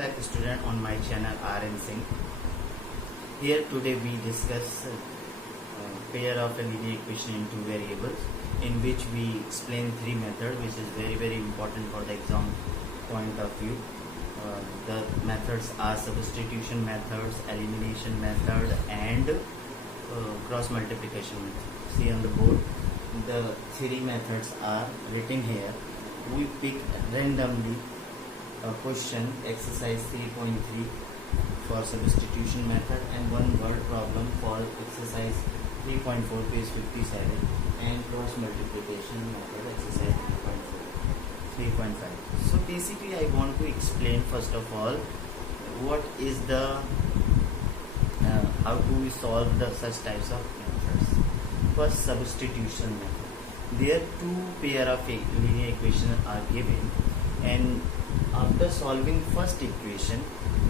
back student on my channel R.N.Singh. Here today we discuss pair of a linear equation in two variables, in which we explain three methods, which is very important for the exam point of view. The methods are substitution methods, elimination method, and cross multiplication method. See on the board, the three methods are written here. We pick randomly a question, exercise 3.3 for substitution method, and one word problem for exercise 3.4 page 57, and cross multiplication method exercise 3.5. So basically I want to explain first of all what is the how do we solve the such types of methods. First, substitution method. There two pair of linear equations are given, and after solving first equation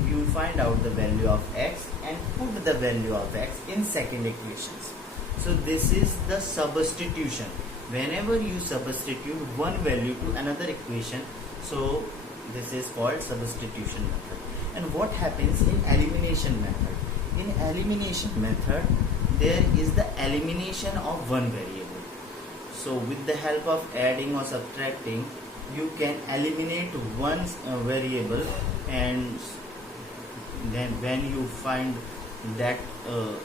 you find out the value of x and put the value of x in second equations. So this is the substitution. Whenever you substitute one value to another equation, so this is called substitution method. And what happens in elimination method? In elimination method, there is the elimination of one variable. So with the help of adding or subtracting, you can eliminate one variable, and then when you find that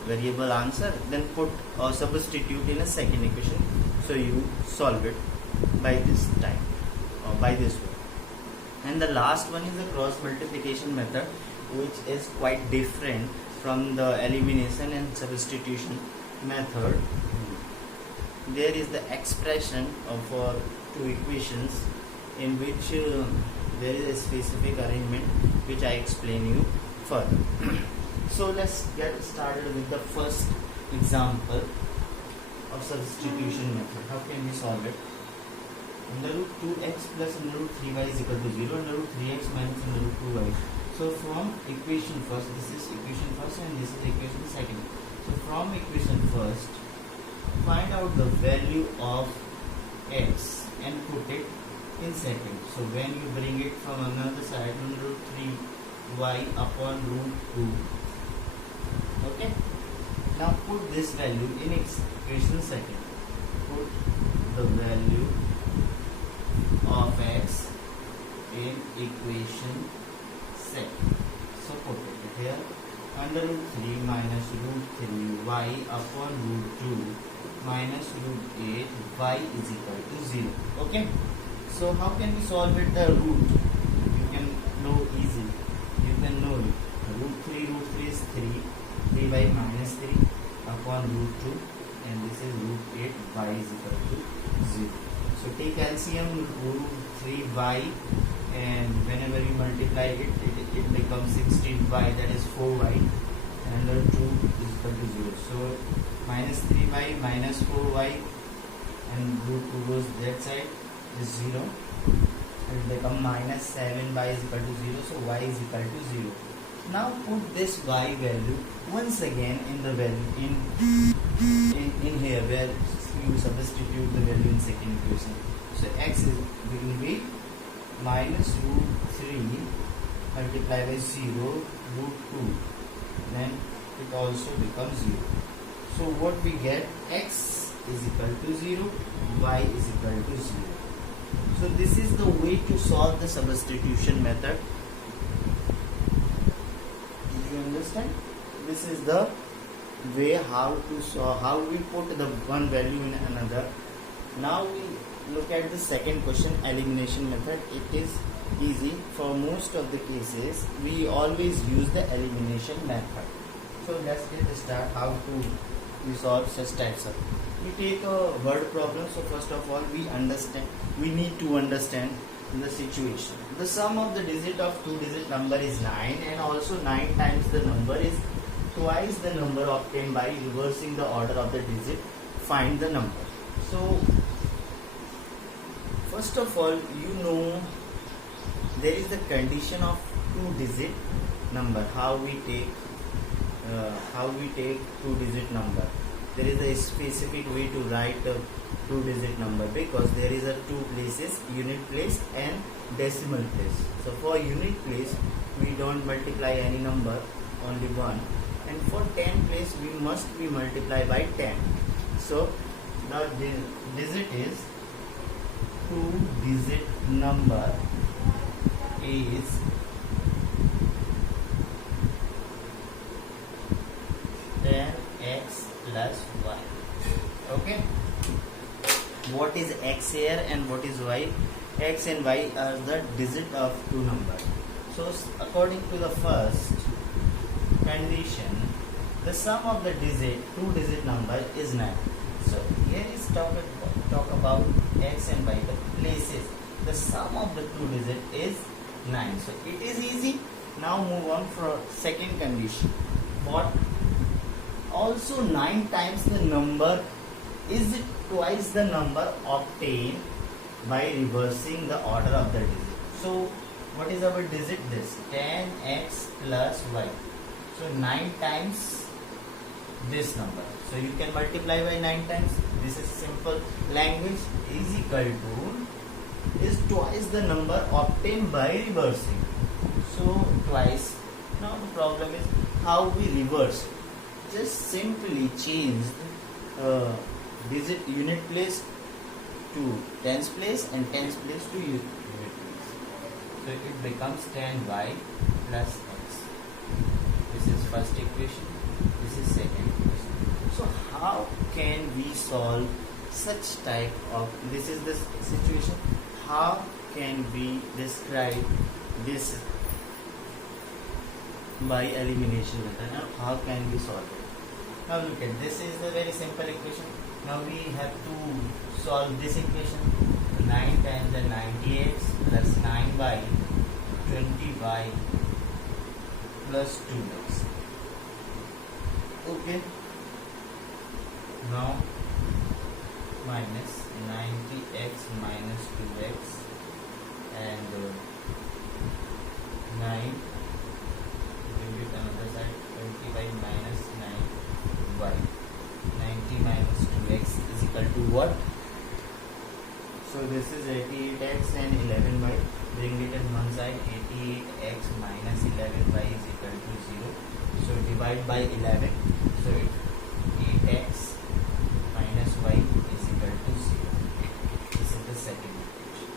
variable answer, then put or substitute in a second equation. So you solve it by this type or by this way. And the last one is the cross multiplication method, which is quite different from the elimination and substitution method. There is the expression for two equations in which there is a specific arrangement which I explain you further. So let's get started with the first example of substitution method. How can we solve it? Under root 2x plus under root 3y is equal to 0, under root 3x minus under root 2y. So from equation first, this is equation first and this is equation second. So from equation first, find out the value of x and put it in second. So when you bring it from another side, under root 3y upon root 2. Okay. Now put this value in equation second. Put the value of x in equation second. So put it here. Under root 3 minus root 3y upon root 2 minus root 8 y is equal to 0. Okay. So how can we solve it? The root you can know easily. You can know it. Root 3 is 3y minus 3 upon root 2, and this is root 8 y is equal to 0. So take LCM root 3y, and whenever you multiply it, it becomes 16y, that is 4y, and under 2 is equal to 0. So minus 3y minus 4y, and root 2 goes that side, is 0. It will become minus 7y is equal to 0. So y is equal to 0. Now put this y value once again in the value in here where you substitute the value in second equation. So x will be minus root 3 multiplied by 0 root 2. Then it also becomes 0. So what we get, x is equal to 0, y is equal to 0. So this is the way to solve the substitution method. Did you understand? This is the way how to solve, how we put the one value in another. Now we look at the second question, elimination method. It is easy. For most of the cases, we always use the elimination method. So let's get started how to resolve such types of. We take a word problem. So first of all, we need to understand the situation. The sum of the digit of two-digit number is 9, and also 9 times the number is twice the number obtained by reversing the order of the digit. Find the number. So first of all, you know there is the condition of two-digit number. How we take two-digit number. There is a specific way to write a two-digit number, because there is a two places, unit place and decimal place. So for unit place, we don't multiply any number, only 1, and for 10 place we must be multiplied by 10. So the digit is 2-digit number is 10x plus y. Okay, what is x here and what is y? X and y are the digit of two numbers. So according to the first condition, the sum of the two-digit number is 9. So here is talk about x and y, the places. The sum of the two-digit is 9. So it is easy. Now move on for second condition. What? Also 9 times the number is twice the number obtained by reversing the order of the digit. So what is our digit? This 10x plus y. So 9 times this number. So you can multiply by 9 times. This is simple language. Is equal to is twice the number obtained by reversing. So twice. Now the problem is how we reverse. Just simply change digit unit place to tens place and tens place to unit place. So it becomes 10y plus x. This is first equation. This is second equation. So how can we solve such type of, this is the situation, how can we describe this by elimination method? Now how can we solve it? Now look at this, is the very simple equation. Now we have to solve this equation. 9 times the 90x plus 9y 20y plus 2x. Okay. Now minus 90x minus 2x and 9, bring it another side, 20y minus 9y. 90 minus 2x is equal to what? So this is 88x and 11y. Bring it on one side. 88x minus 11y is equal to 0. So divide by 11. So 8x minus y is equal to 0. This is the second equation.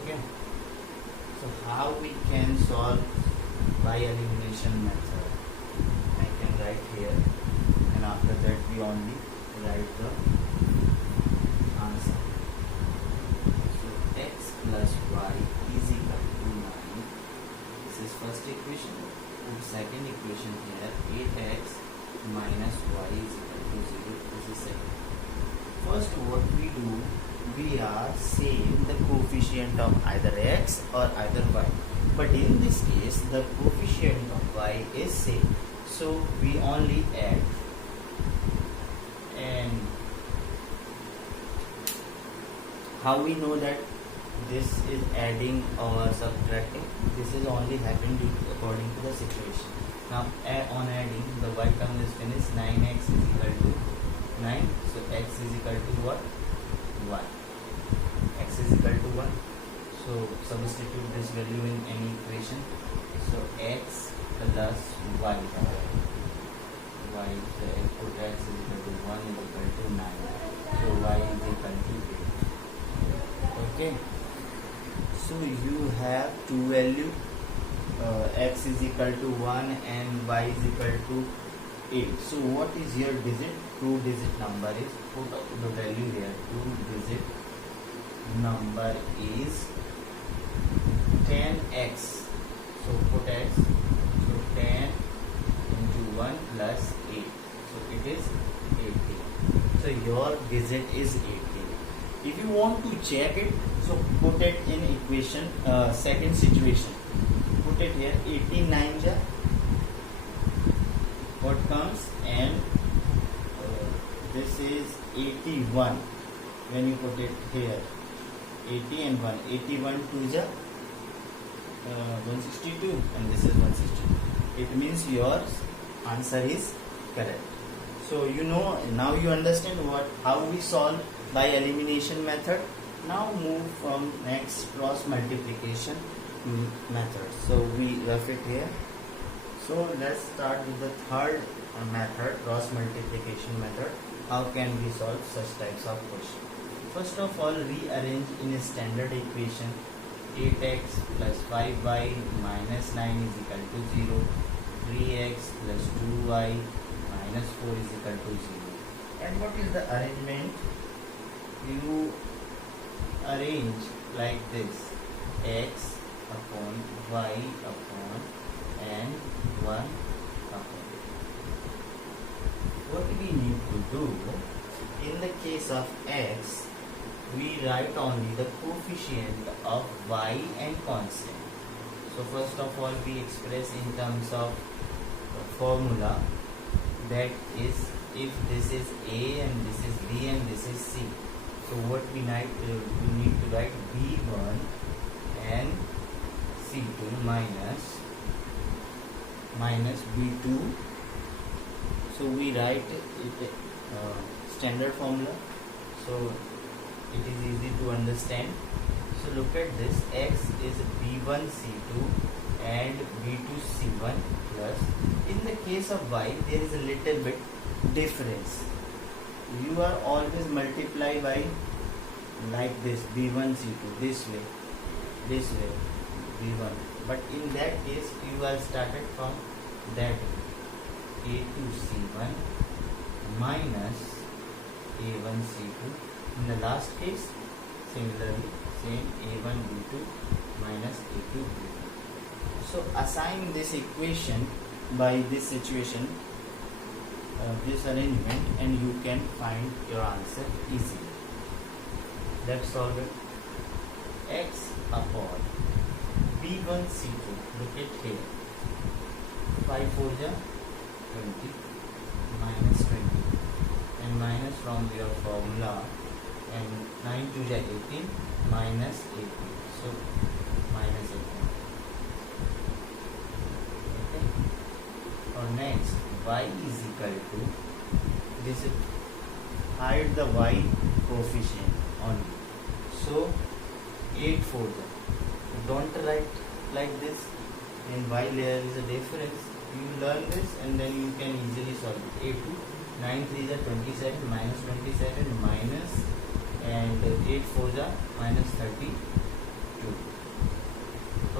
Okay. So how we can solve by elimination method? I can write here, and after that we only write the answer. So x plus y is equal to 9. This is first equation. And second equation here, 8x minus y is equal to 0. This is second. First what we do, we are saying the coefficient of either x or either y. But in this case, the coefficient of y is same. So we only add. And how we know that this is adding or subtracting? This is only happened according to the situation. Now on adding, the y term is finished. 9x is equal to 9. So x is equal to what? 1. X is equal to 1. So substitute this value in any equation. So x plus y. Y, the put x is equal to 1 is equal to 9. So y is equal to 8. Okay. So you have two value. X is equal to 1 and y is equal to 8. So what is your digit? Two-digit number is, put the value here. Two-digit number is 10x. So put x. So 10 into 1 plus 8. So it is 80. So your digit is 80. If you want to check it, so put it in equation, second situation. Put it here, 89 ja. What comes? And this is 81. When you put it here, 80 and 1. 81 2 ja. 162 and this is 162. It means your answer is correct. So you know, now you understand how we solve by elimination method. Now move from next cross multiplication. method. So we left it here. So let's start with the third method, cross multiplication method. How can we solve such types of questions? First of all, rearrange in a standard equation 8x plus 5y minus 9 is equal to 0, 3x plus 2y minus 4 is equal to 0. And what is the arrangement? You arrange like this: x upon y upon and 1 upon. What we need to do, in the case of x, we write only the coefficient of y and constant. So first of all, we express in terms of formula, that is, if this is a and this is b and this is c. So what we need to write b1 and c2 minus b2. So we write it standard formula, so it is easy to understand. So look at this: x is b1 c2 and b2 c1 plus. In the case of y, there is a little bit difference. You are always multiply by like this, b1 c2, this way b1, but in that case you are started from that a2 c1 minus a1 c2. In the last case, similarly same a1 b2 minus a2 b2. So assign this equation by this situation, this arrangement, and you can find your answer easily. Let's solve it. X upon b1 c2, look at here, 5 4 ja 20 minus 20 and minus from your formula, and 9 2 ja 18 minus 18, so minus 18. Okay. Or next, y is equal to this, hide the y coefficient only. So 8 4 ja, don't write like this. In y there is a difference. You learn this and then you can easily solve it. A2 9 3 ja 27 minus 27 minus, and 8 4 ja minus 32.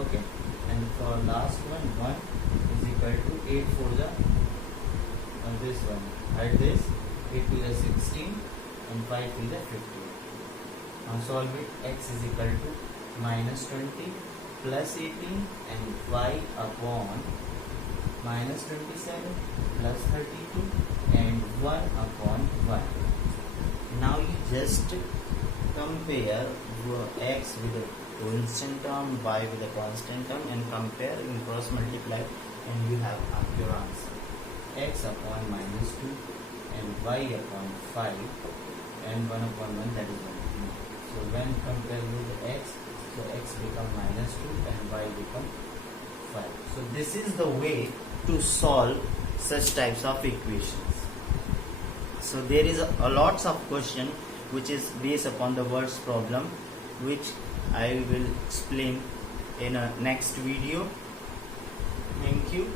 Okay, and for last one, 1 is equal to 8 4 ja, this one, add this, 8 2 ja 16 and 5 3 ja 15. Now solve it. X is equal to minus 20 plus 18 and y upon minus 27 plus 32 and 1 upon 1. Now you just compare x with a constant term, y with a constant term, and compare and cross multiply, and you have your answer. X upon minus 2 and y upon 5 and 1 upon 1, that is 1. So when compared with x, so x become minus 2 and y become 5. So this is the way to solve such types of equations. So there is a lots of question which is based upon the words problem, which I will explain in a next video. Thank you.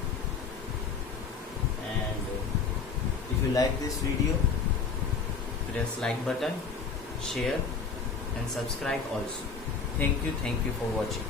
And if you like this video, press like button, share and subscribe also. Thank you for watching.